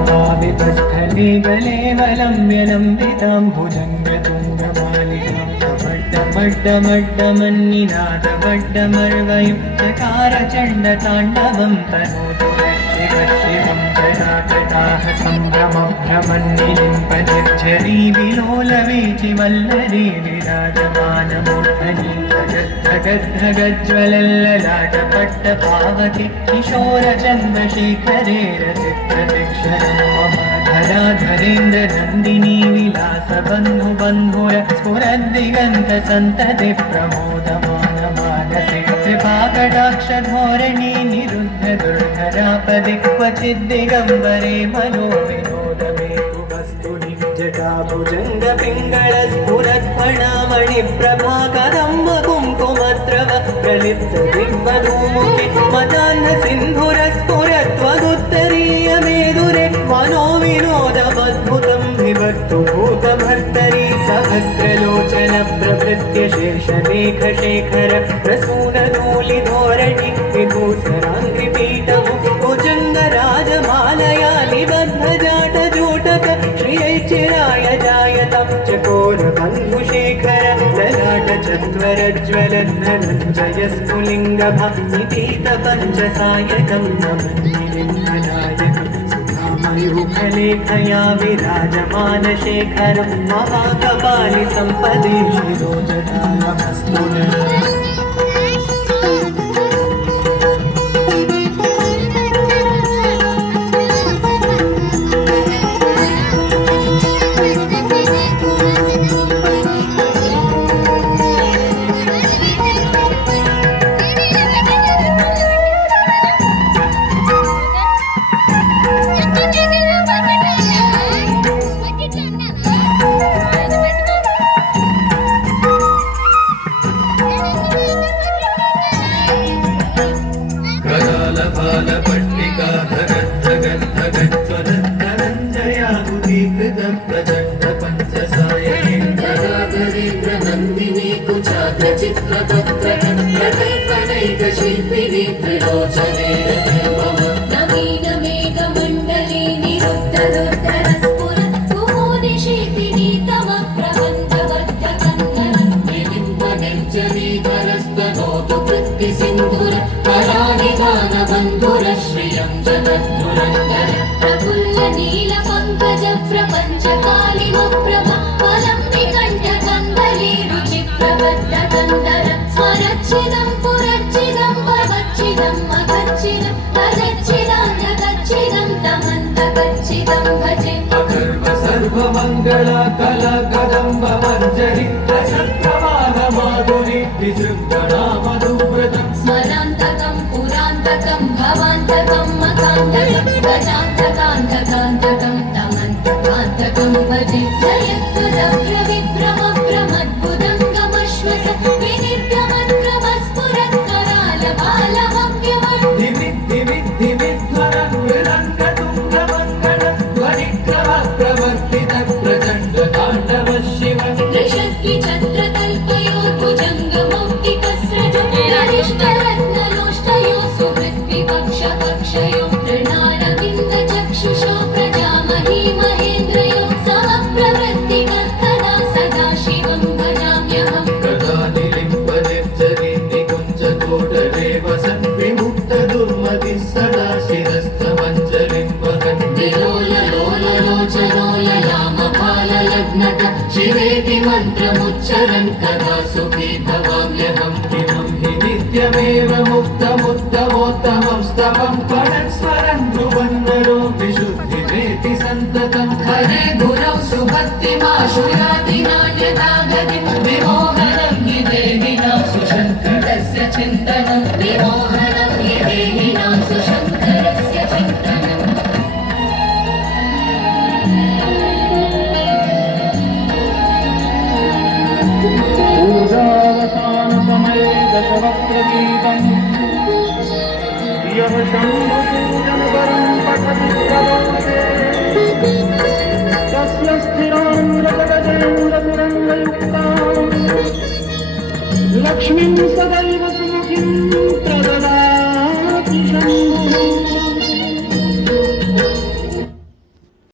जटाटवीगलज्जलप्रवाहभावितस्थले गलेवलम्ब्यलम्बितां भुजङ्गतुङ्गमालिकां सपड्डमड्डमड्डमन्निनादवड्डमर्वयुक्तकारचण्डताण्डवं तनोतु शिवं जटाकटाः सम्भ्रमभ्रमन्निलिम्पनिर्झरी विलोलवीचिवल्लरी विराजमानमूर्धनि धगद्धगज्ज्वलल्ललाटपट्टपावके किशोरचन्द्रशेखरे रचित्रदिक्षरं मम धराधरेन्द्रनन्दिनी विलासबन्धुबन्धुर स्फुरद्दिगन्तसन्तते प्रमोदमानमानसे कृपाकटाक्षधोरणी निरुद्धदुर्धरापदे क्वचिद्दिगम्बरे मनोविनोदमेतु वस्तुनि जटाभुजङ्गपिङ्गळस्फुरत्फणामणिप्रभाकदम्ब प्रलिप्तदिग्वधूमुखे मदान्नसिन्धुरस्फुरत्वदुत्तरीयमेदुरे मनोविनोदमद्भुतं विभक्तु भूतभर्तरी सहस्रलोचन प्रभृत्य शीर्षलेखशेखर प्रसूनधूलिधोरणि विभूषणाङ्घ्रिपीठमु भुजङ्गराजमालया निबद्धजाटजूटक श्रियैचिराय जायतं चकोरबन्धुशेखर ललाटचत्वरज्वलन्ननञ्जयस्फुलिङ्गभनिपीतपञ्चसायकं नमन्निलिम्बनायकं सुधामयूखलेखया विराजमानशेखरं महाकपालि सम्पदे शिरोजटालमस्तु शिल्पिनी त्रिलोचने नवीनमेघमण्डले निरुद्धदुर्धरस्फुरत्कुमोनिशीतिनी तव प्रबन्धवर्धकन्दरं विलिम्बनिर्जरीकरस्तनोतु कृत्तिसिन्धुर करानिदानबन्धुर श्रियं जगद्दुरन्धर प्रफुल्लनीलपङ्कज प्रपञ्चकालिमप्रभा फलम्बिकण्ठकन्दली रुचिप्रबद्धकन्दर स्वरच्छिदं पुरच्छिदं भवच्छिदं मगच्छिदं भजच्छिदान्यगच्छिदं तमन्तगच्छिदं भजे अकर्व सर्वमङ्गला कला कदम्बमञ्जरी रसप्रवाहमाधुरी विजृम्भणामनुव्रतं स्मरान्तकं पुरान्तकं भवान्तकं मकान्तकं गजान्तकान्तकान्तकं तमन्तकान्तकं भजे जयत्वदभ्रविभ्रमभ्रमद्भुतङ्गमश्वस प्रचण्ड ताण्डव शिव ऋषद्विचन्द्रकल्पयोर्भुजङ्गमौक्तिक सुखी भवाम्यहम् इमं हि नित्यमेव मुक्तमुत्तमोत्तमं स्तवं पठन् स्मरन् ब्रुवन्नरो विशुद्धिमेति सन्ततम् हरे गुरौ सुभक्तिमाशु याति नान्यथा गतिं विमोहनं हि देहिनां सुशङ्करस्य चिन्तनं विमोहनं हि देहिनां सुशङ्करस्य चिन्तनम् पूजावसानसमये दशवक्त्रगीतम् यः शम्भुपूजनपरं पठति प्रवर्तते तस्य स्थिरान्द्रगजेन्द्रतुरङ्गयुक्तां लक्ष्मीं सदैव